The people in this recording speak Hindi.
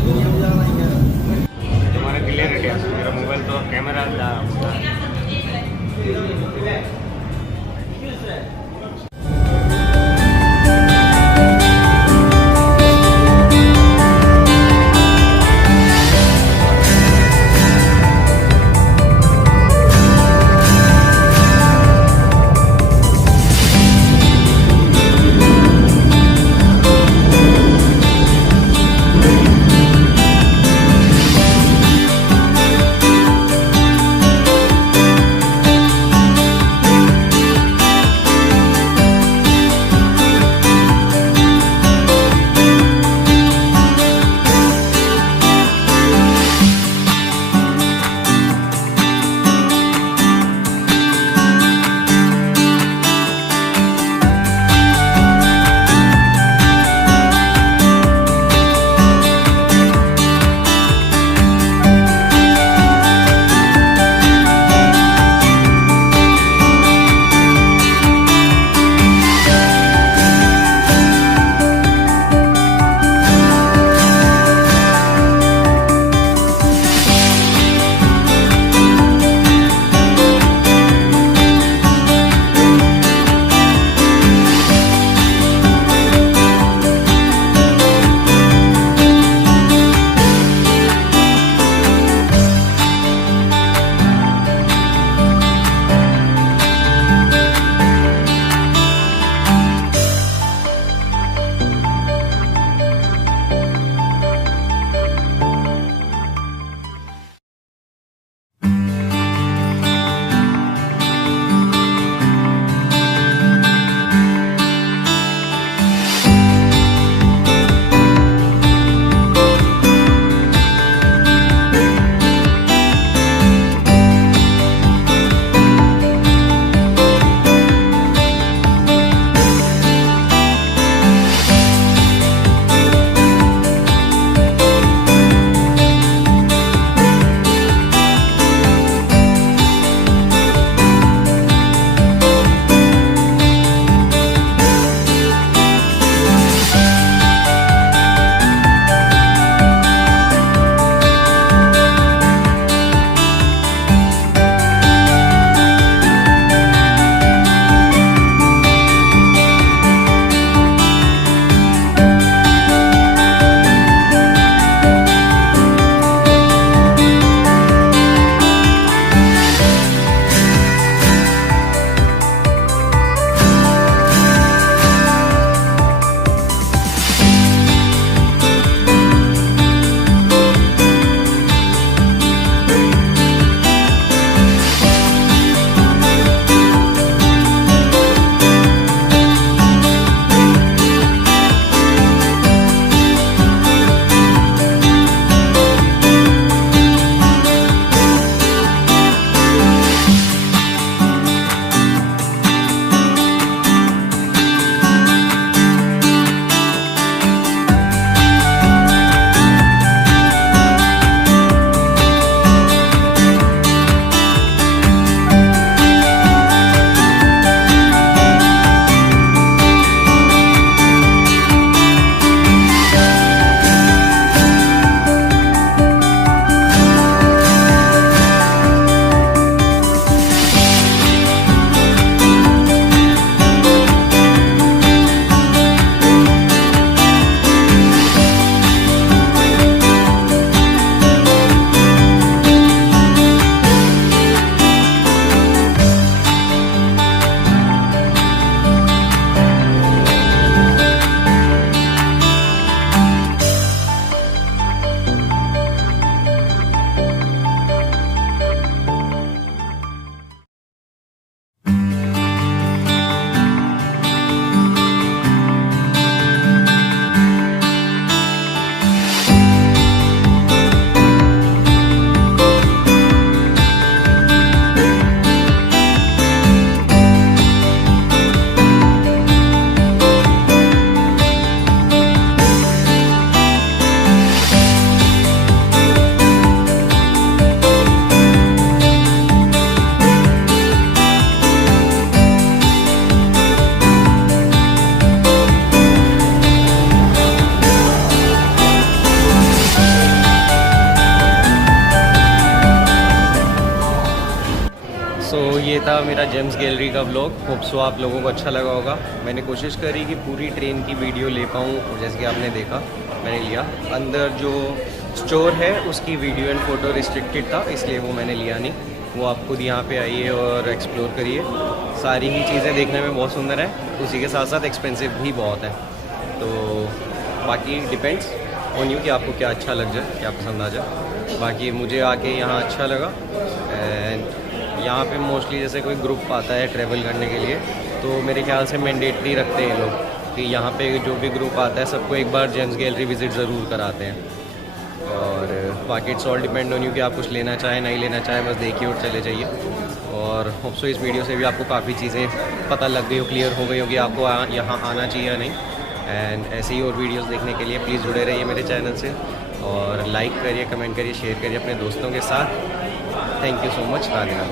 तुम्हारा क्लियरिटी है मेरा मोबाइल तो कैमरा ये था मेरा जेम्स गैलरी का व्लॉग। होप सो आप लोगों को अच्छा लगा होगा। मैंने कोशिश करी कि पूरी ट्रेन की वीडियो ले पाऊँ, और जैसे कि आपने देखा मैंने लिया। अंदर जो स्टोर है उसकी वीडियो एंड फ़ोटो रिस्ट्रिक्टेड था, इसलिए वो मैंने लिया नहीं। वो आप खुद यहाँ पे आइए और एक्सप्लोर करिए। सारी ही चीज़ें देखने में बहुत सुंदर है, उसी के साथ साथ एक्सपेंसिव भी बहुत है। तो बाकी डिपेंड्स ऑन यू कि आपको क्या अच्छा लग जाए, क्या पसंद आ जाए। बाकी मुझे आके यहाँ अच्छा लगा। एंड यहाँ पे मोस्टली जैसे कोई ग्रुप आता है ट्रैवल करने के लिए, तो मेरे ख्याल से मैंडेटरी रखते हैं लोग कि यहाँ पे जो भी ग्रुप आता है सबको एक बार जेम्स गैलरी विज़िट ज़रूर कराते हैं। और बाकी it's all depend on you कि आप कुछ लेना चाहें नहीं लेना चाहें, बस देखिए और चले जाइए। और होप सो इस वीडियो से भी आपको काफ़ी चीज़ें पता लग गई हो, क्लियर हो गई हो कि आपको यहाँ आना चाहिए या नहीं। एंड ऐसे ही और वीडियोस देखने के लिए प्लीज़ जुड़े रहिए मेरे चैनल से, और लाइक करिए, कमेंट करिए, शेयर करिए अपने दोस्तों के साथ। Thank you so much. Radhe Radhe.